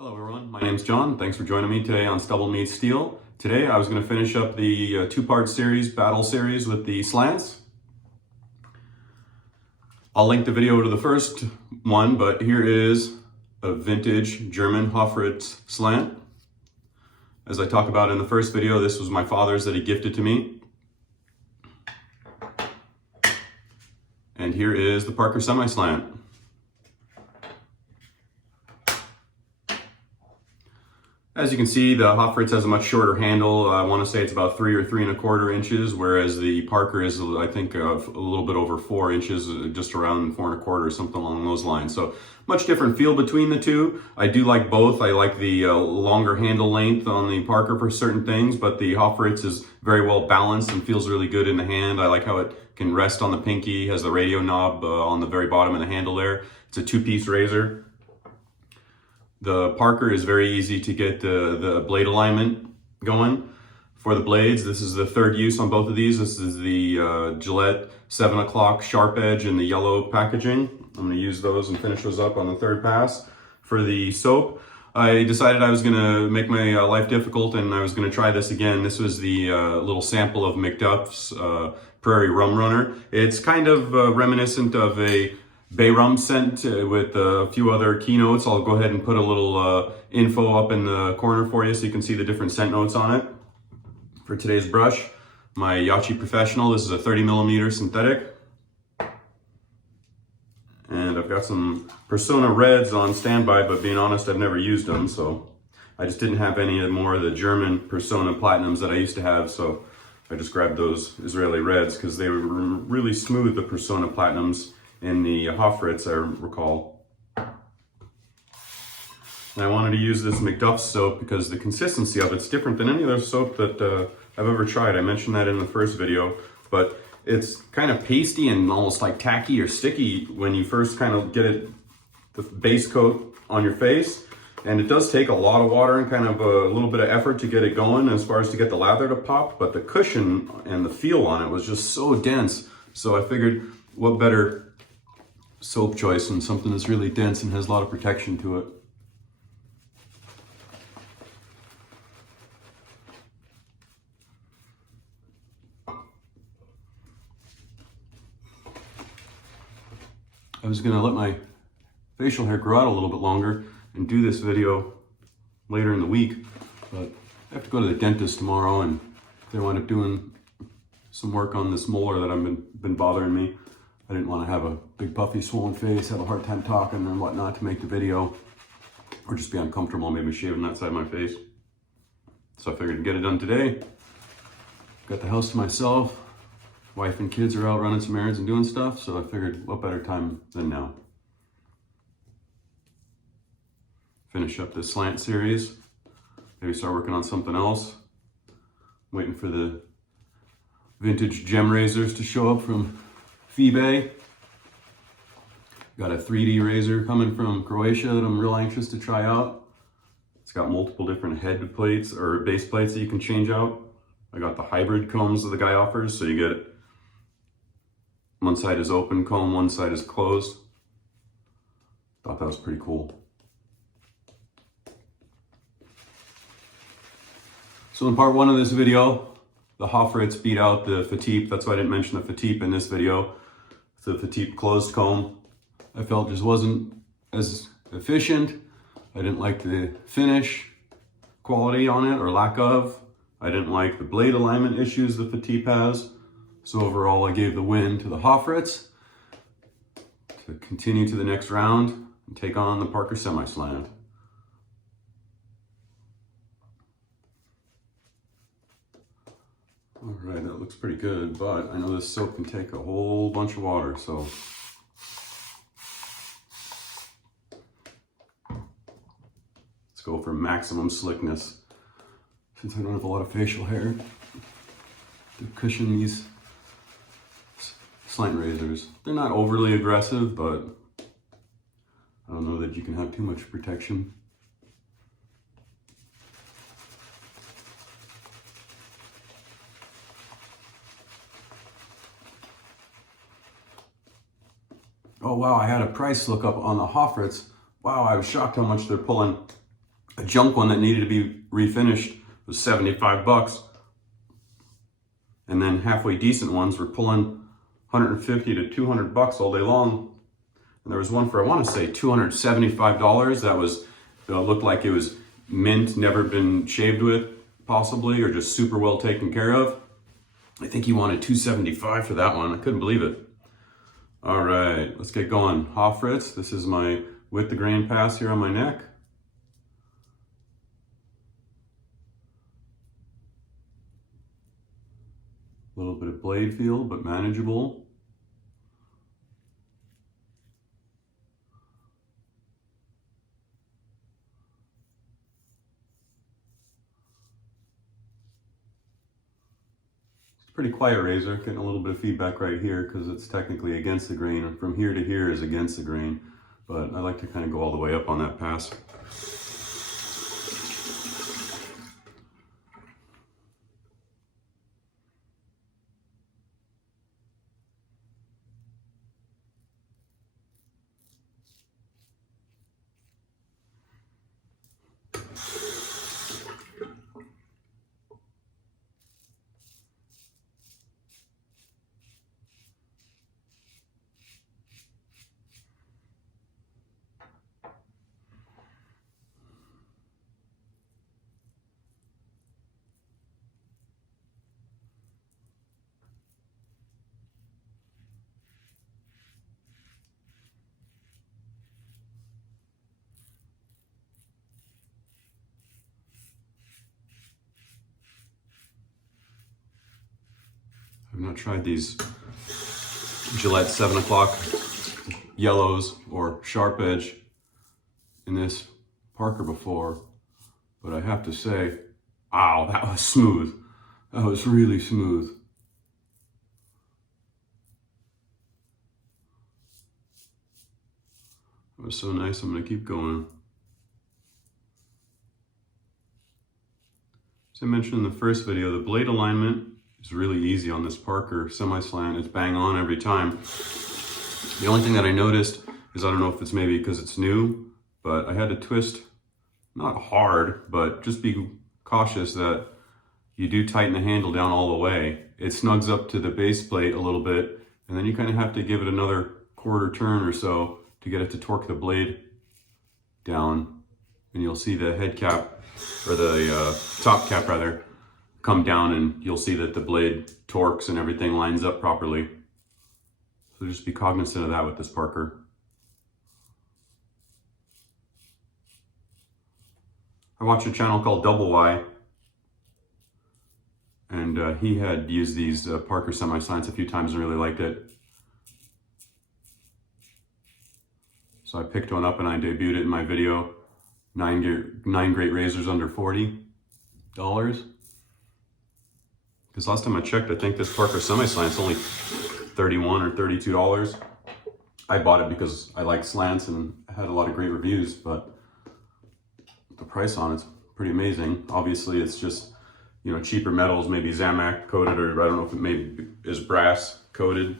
Hello everyone, my name's John. Thanks for joining me today on stubbleMeetsSteel. Today I was going to finish up the two-part series, battle series with the slants. I'll link the video to the first one, but here is a vintage German Hoffritz slant. As I talked about in the first video, this was my father's that he gifted to me. And here is the Parker semi-slant. As you can see, the Hoffritz has a much shorter handle. I want to say it's about 3 or 3 1/4 inches, whereas the Parker is, I think, a little bit over 4 inches, just around 4 1/4 or something along those lines. So much different feel between the two. I do like both. I like the longer handle length on the Parker for certain things, but the Hoffritz is very well balanced and feels really good in the hand. I like how it can rest on the pinky, has the radio knob on the very bottom of the handle there. It's a 2-piece razor. The Parker is very easy to get the blade alignment going. For the blades, this is the third use on both of these. This is the Gillette 7 o'clock sharp edge in the yellow packaging. I'm going to use those and finish those up on the third pass. For the soap, I decided I was going to make my life difficult and I was going to try this again. This was the little sample of Mcduffs Prairie Rum Runner. It's kind of reminiscent of a Bayrum scent with a few other keynotes. I'll go ahead and put a little info up in the corner for you so you can see the different scent notes on it. For today's brush, my Yaqi Professional. This is a 30mm synthetic. And I've got some Persona Reds on standby, but being honest, I've never used them, so I just didn't have any more of the German Persona Platinums that I used to have, so I just grabbed those Israeli Reds because they were really smooth, the Persona Platinums in the Hoffritz, I recall. And I wanted to use this Mcduffs soap because the consistency of it's different than any other soap that I've ever tried. I mentioned that in the first video, but it's kind of pasty and almost like tacky or sticky when you first kind of get it, the base coat on your face. And it does take a lot of water and kind of a little bit of effort to get it going as far as to get the lather to pop, but the cushion and the feel on it was just so dense. So I figured what better soap choice than something that's really dense and has a lot of protection to it. I was going to let my facial hair grow out a little bit longer and do this video later in the week, but I have to go to the dentist tomorrow and they wind up doing some work on this molar that I've been bothering me. I didn't want to have a big puffy swollen face, have a hard time talking and whatnot to make the video, or just be uncomfortable maybe shaving that side of my face. So I figured to get it done today. Got the house to myself. Wife and kids are out running some errands and doing stuff, so I figured what better time than now. Finish up this slant series. Maybe start working on something else. Waiting for the vintage gem razors to show up from eBay. Got a 3D razor coming from Croatia that I'm real anxious to try out. It's got multiple different head plates or base plates that you can change out. I got the hybrid combs that the guy offers, so you get one side is open comb, one side is closed. Thought that was pretty cool. So in part 1 of this video, the Hoffritz beat out the Fatip. That's why I didn't mention the Fatip in this video. The Fatip closed comb, I felt just wasn't as efficient. I didn't like the finish quality on it, or lack of. I didn't like the blade alignment issues the Fatip has. So overall, I gave the win to the Hoffritz to continue to the next round and take on the Parker semi-slant. All right, that looks pretty good, but I know this soap can take a whole bunch of water, so let's go for maximum slickness. Since I don't have a lot of facial hair to cushion these slant razors. They're not overly aggressive, but I don't know that you can have too much protection. Oh wow, I had a price look up on the Hoffritz. Wow, I was shocked how much they're pulling junk one that needed to be refinished was 75 bucks. And then halfway decent ones were pulling 150 to 200 bucks all day long. And there was one for, I want to say $275. That was, looked like it was mint, never been shaved with, possibly, or just super well taken care of. I think he wanted $275 for that one. I couldn't believe it. All right, let's get going. Hoffritz, this is my with the grain pass here on my neck. A little bit of blade feel, but manageable. Pretty quiet razor, getting a little bit of feedback right here because it's technically against the grain, and from here to here is against the grain, but I like to kind of go all the way up on that pass. I've not tried these Gillette 7 o'clock yellows or sharp edge in this Parker before, but I have to say, wow, that was smooth. That was really smooth. That was so nice. I'm gonna keep going. As I mentioned in the first video, the blade alignment is really easy on this Parker semi-slant. It's bang on every time. The only thing that I noticed is, I don't know if it's maybe because it's new, but I had to twist, not hard, but just be cautious that you do tighten the handle down all the way. It snugs up to the base plate a little bit, and then you kind of have to give it another quarter turn or so to get it to torque the blade down. And you'll see the head cap, or the top cap rather, come down, and you'll see that the blade torques and everything lines up properly. So just be cognizant of that with this Parker. I watched a channel called Double Y, and he had used these Parker semi-slants a few times and really liked it. So I picked one up and I debuted it in my video, 9 great razors under $40. Because last time I checked, I think this Parker semi-slant's only $31 or $32. I bought it because I like slants and had a lot of great reviews, but the price on it's pretty amazing. Obviously, it's just, you know, cheaper metals, maybe Zamac coated, or I don't know if it maybe is brass coated.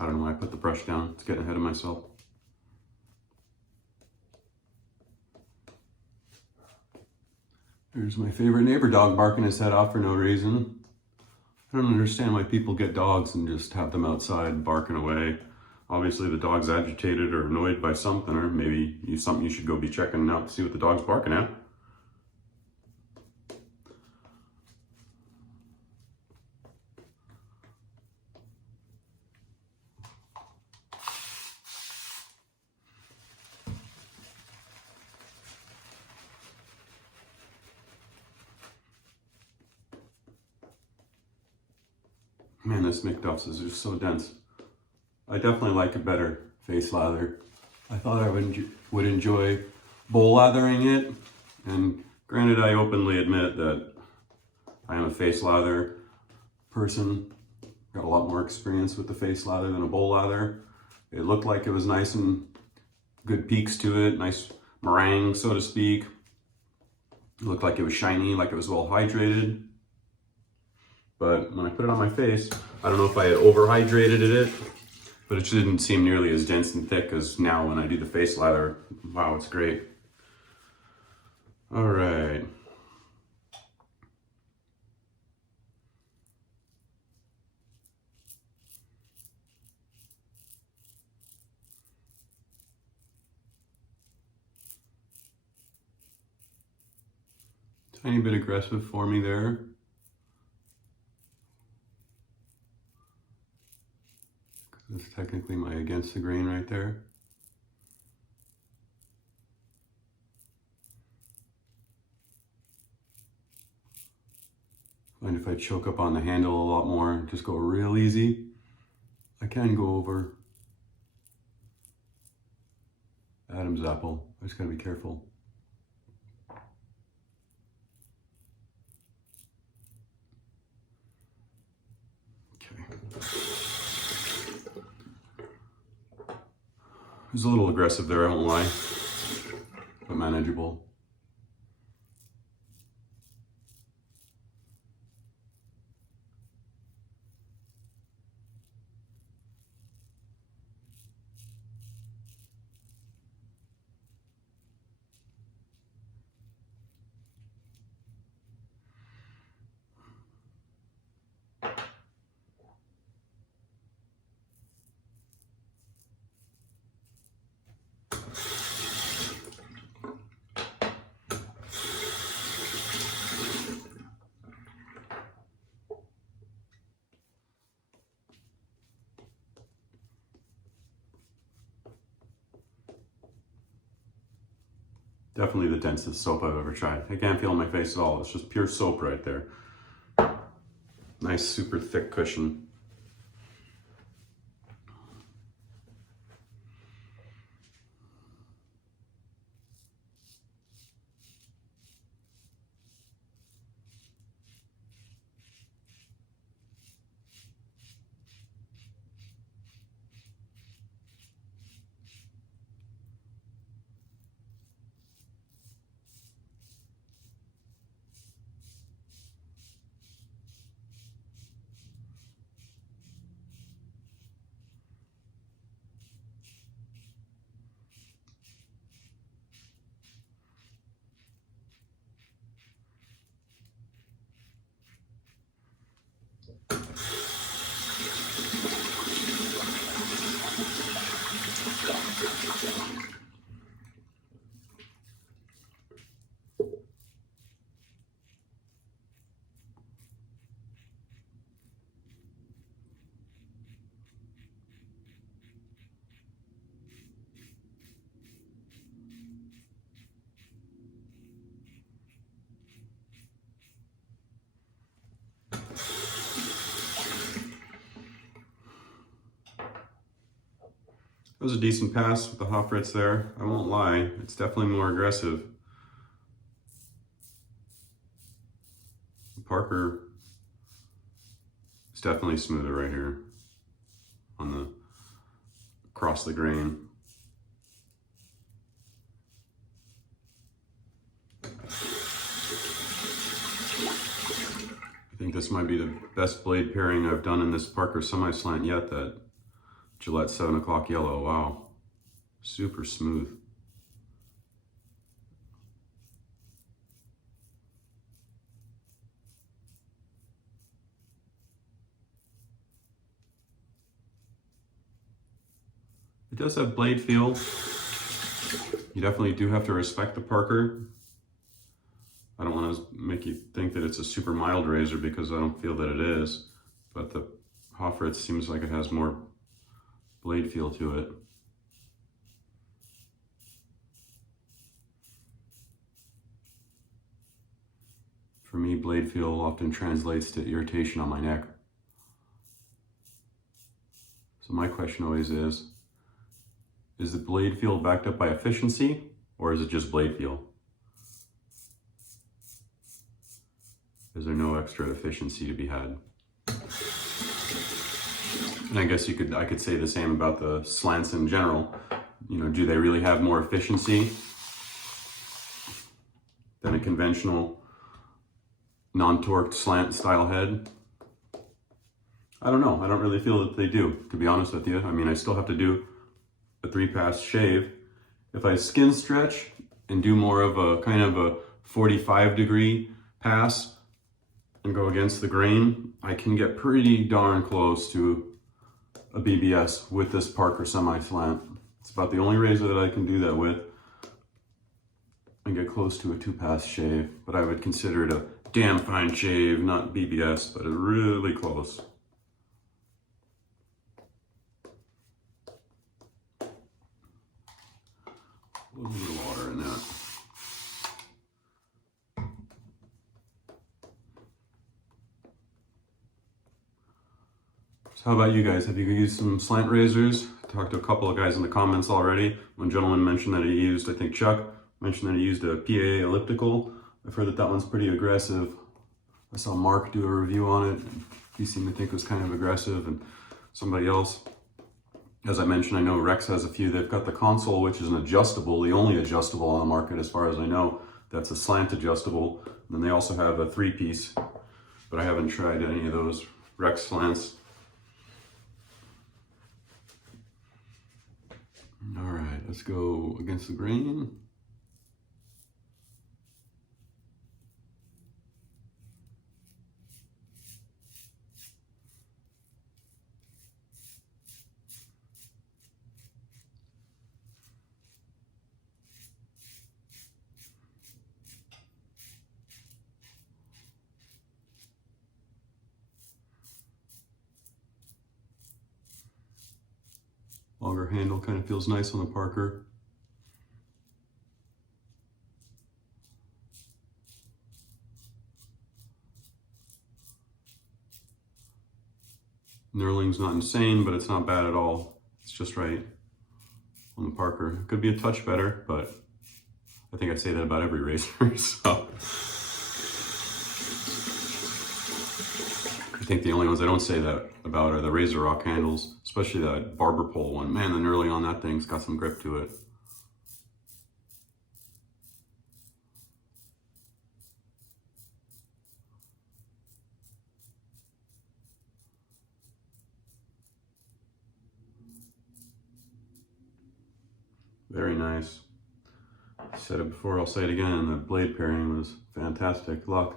I don't know why I put the brush down. It's getting ahead of myself. There's my favorite neighbor dog barking his head off for no reason. I don't understand why people get dogs and just have them outside barking away. Obviously the dog's agitated or annoyed by something, or maybe something you should go be checking out to see what the dog's barking at. Man, this Mcduffs is just so dense. I definitely like a better face lather. I thought I would enjoy bowl lathering it, and granted, I openly admit that I am a face lather person. Got a lot more experience with the face lather than a bowl lather. It looked like it was nice and good peaks to it, nice meringue, so to speak. It looked like it was shiny, like it was well hydrated. but when I put it on my face, I don't know if I had overhydrated it, but it just didn't seem nearly as dense and thick as now when I do the face lather. Wow, it's great. All right. Tiny bit aggressive for me there. That's technically my against the grain right there. And if I choke up on the handle a lot more and just go real easy, I can go over Adam's apple. I just gotta be careful. Okay. It was a little aggressive there, I won't lie, but manageable. Definitely the densest soap I've ever tried. I can't feel it on my face at all. It's just pure soap right there. Nice, super thick cushion. That was a decent pass with the Hoffritz there. I won't lie, it's definitely more aggressive. Parker is definitely smoother right here on the across the grain. I think this might be the best blade pairing I've done in this Parker semi-slant yet, that Gillette 7 o'clock yellow. Wow, super smooth. It does have blade feel. You definitely do have to respect the Parker. I don't want to make you think that it's a super mild razor because I don't feel that it is, but the Hoffritz seems like it has more blade feel to it. For me, blade feel often translates to irritation on my neck. So my question always is the blade feel backed up by efficiency, or is it just blade feel? Is there no extra efficiency to be had? And I guess I could say the same about the slants in general. You know, do they really have more efficiency than a conventional non-torqued slant style head? I don't know. I don't really feel that they do, to be honest with you. I mean, I still have to do a 3-pass shave. If I skin stretch and do more of a kind of a 45-degree pass and go against the grain, I can get pretty darn close to a BBS with this Parker semi-slant. It's about the only razor that I can do that with and get close to a 2-pass shave, but I would consider it a damn fine shave, not BBS, but it's really close. A little bit of water in that. So how about you guys? Have you used some slant razors? I talked to a couple of guys in the comments already. One gentleman mentioned that he used, I think Chuck mentioned that he used a PA elliptical. I've heard that that one's pretty aggressive. I saw Mark do a review on it. He seemed to think it was kind of aggressive, and somebody else. As I mentioned, I know Rex has a few. They've got the console, which is an adjustable, the only adjustable on the market as far as I know. That's a slant adjustable. And then they also have a 3-piece, but I haven't tried any of those Rex slants. All right, let's go against the grain. Longer handle kind of feels nice on the Parker. Knurling's not insane, but it's not bad at all. It's just right on the Parker. It could be a touch better, but I think I say that about every razor, so. I think the only ones I don't say that about are the Razor Rock handles, especially that barber pole one. Man, the knurling on that thing's got some grip to it. Very nice. I said it before, I'll say it again. The blade pairing was fantastic. Luck.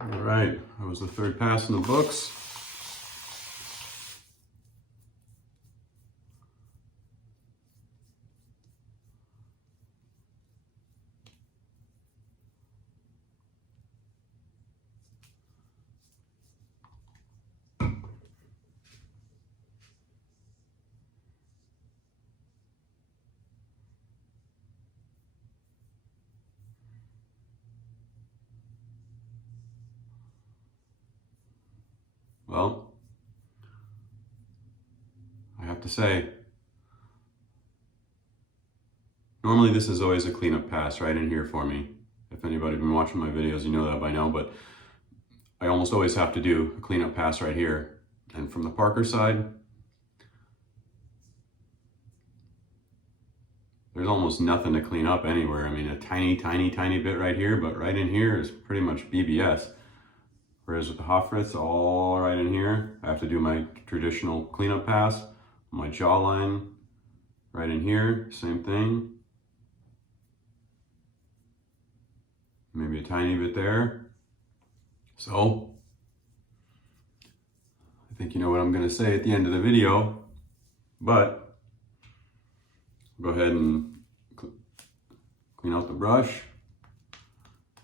All right, that was the 3rd pass in the books. Well, I have to say, normally this is always a cleanup pass right in here for me. If anybody's been watching my videos, you know that by now, but I almost always have to do a cleanup pass right here. And from the Parker side, there's almost nothing to clean up anywhere. I mean, a tiny bit right here, but right in here is pretty much BBS. Whereas with the Hoffritz, all right in here, I have to do my traditional cleanup pass. My jawline, right in here, same thing. Maybe a tiny bit there. So, I think you know what I'm gonna say at the end of the video. But go ahead and clean out the brush,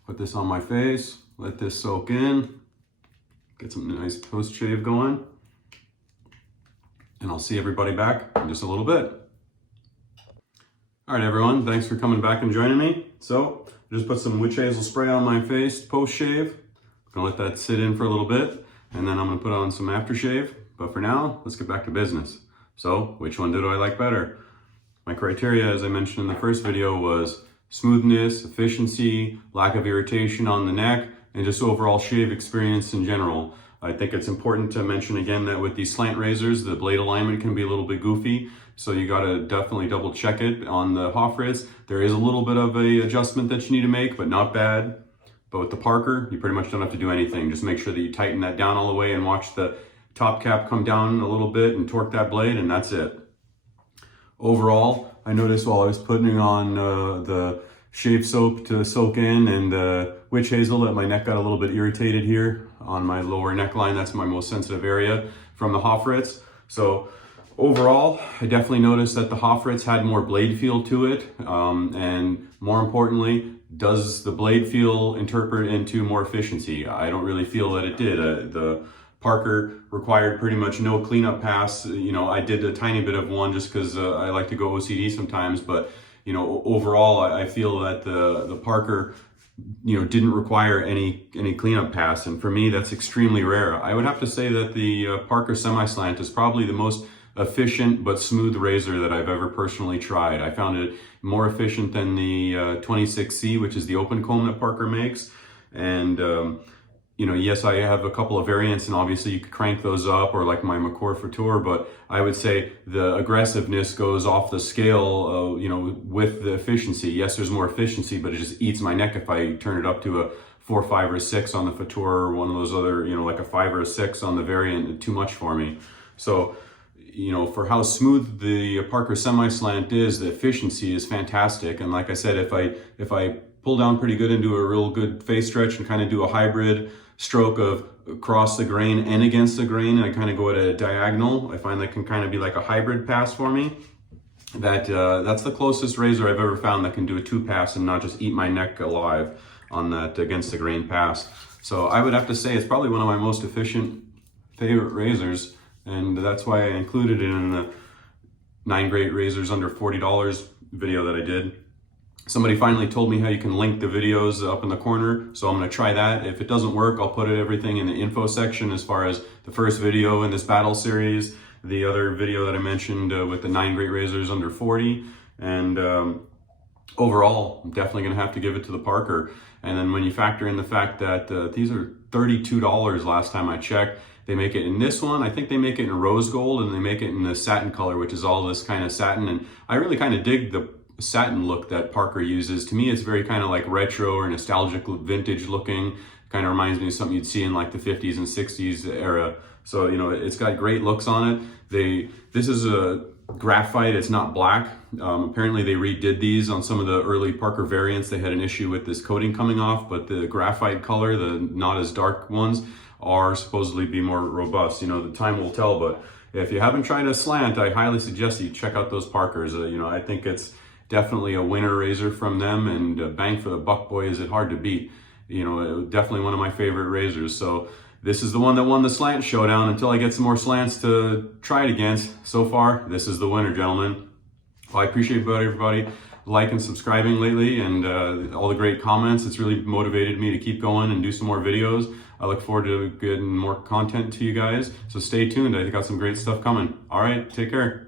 put this on my face, let this soak in, get some nice post shave going, and I'll see everybody back in just a little bit. All right, everyone, thanks for coming back and joining me. So I just put some witch hazel spray on my face post shave. I'm gonna let that sit in for a little bit, and then I'm gonna put on some aftershave. But for now, let's get back to business. So which one do I like better? My criteria, as I mentioned in the first video, was smoothness, efficiency, lack of irritation on the neck, and just overall shave experience in general. I think it's important to mention again that with these slant razors, the blade alignment can be a little bit goofy, so you gotta definitely double check it. On the Hoffritz, there is a little bit of a adjustment that you need to make, but not bad. But with the Parker, you pretty much don't have to do anything. Just make sure that you tighten that down all the way and watch the top cap come down a little bit and torque that blade, and that's it. Overall, I noticed while I was putting on the shave soap to soak in and the witch hazel that my neck got a little bit irritated here on my lower neckline. That's my most sensitive area from the Hoffritz. So overall, I definitely noticed that the Hoffritz had more blade feel to it. And more importantly, does the blade feel interpret into more efficiency? I don't really feel that it did. The Parker required pretty much no cleanup pass. You know, I did a tiny bit of one just because I like to go OCD sometimes, but you know, overall, I feel that the Parker, you know, didn't require any cleanup pass, and for me, that's extremely rare. I would have to say that the Parker semi-slant is probably the most efficient but smooth razor that I've ever personally tried. I found it more efficient than the 26C, which is the open comb that Parker makes, and you know, yes, I have a couple of variants, and obviously you could crank those up, or like my McCord Couture, but I would say the aggressiveness goes off the scale, you know, with the efficiency. Yes, there's more efficiency, but it just eats my neck if I turn it up to a 4, 5, or 6 on the Couture, or one of those other, you know, like a 5 or a 6 on the variant. Too much for me. So, you know, for how smooth the Parker semi-slant is, the efficiency is fantastic. And like I said, if I pull down pretty good into a real good face stretch and kind of do a hybrid stroke of across the grain and against the grain, and I kind of go at a diagonal, I find that can kind of be like a hybrid pass for me. That's the closest razor I've ever found that can do a 2-pass and not just eat my neck alive on that against the grain pass. So I would have to say it's probably one of my most efficient favorite razors, and that's why I included it in the 9 great razors under $40 video that I did. Somebody finally told me how you can link the videos up in the corner, so I'm going to try that. If it doesn't work, I'll put everything in the info section as far as the first video in this battle series, the other video that I mentioned with the 9 great razors under 40, and overall, I'm definitely going to have to give it to the Parker. And then when you factor in the fact that these are $32 last time I checked, they make it in this one, I think they make it in rose gold, and they make it in the satin color, which is all this kind of satin, and I really kind of dig the satin look that Parker uses. To me, it's very kind of like retro or nostalgic, vintage looking. Kind of reminds me of something you'd see in like the 50s and 60s era. So, you know, it's got great looks on it. This is a graphite, it's not black. Apparently they redid these on some of the early Parker variants. They had an issue with this coating coming off, but the graphite color, the not as dark ones, are supposedly be more robust. You know, the time will tell, but if you haven't tried a slant, I highly suggest you check out those Parkers. You know, I think it's definitely a winner razor from them, and bang for the buck, boy, is it hard to beat. You know, definitely one of my favorite razors. So this is the one that won the slant showdown until I get some more slants to try it against. So far, this is the winner, gentlemen. Well, I appreciate everybody liking and subscribing lately, and all the great comments. It's really motivated me to keep going and do some more videos. I look forward to getting more content to you guys. So stay tuned. I got some great stuff coming. All right, take care.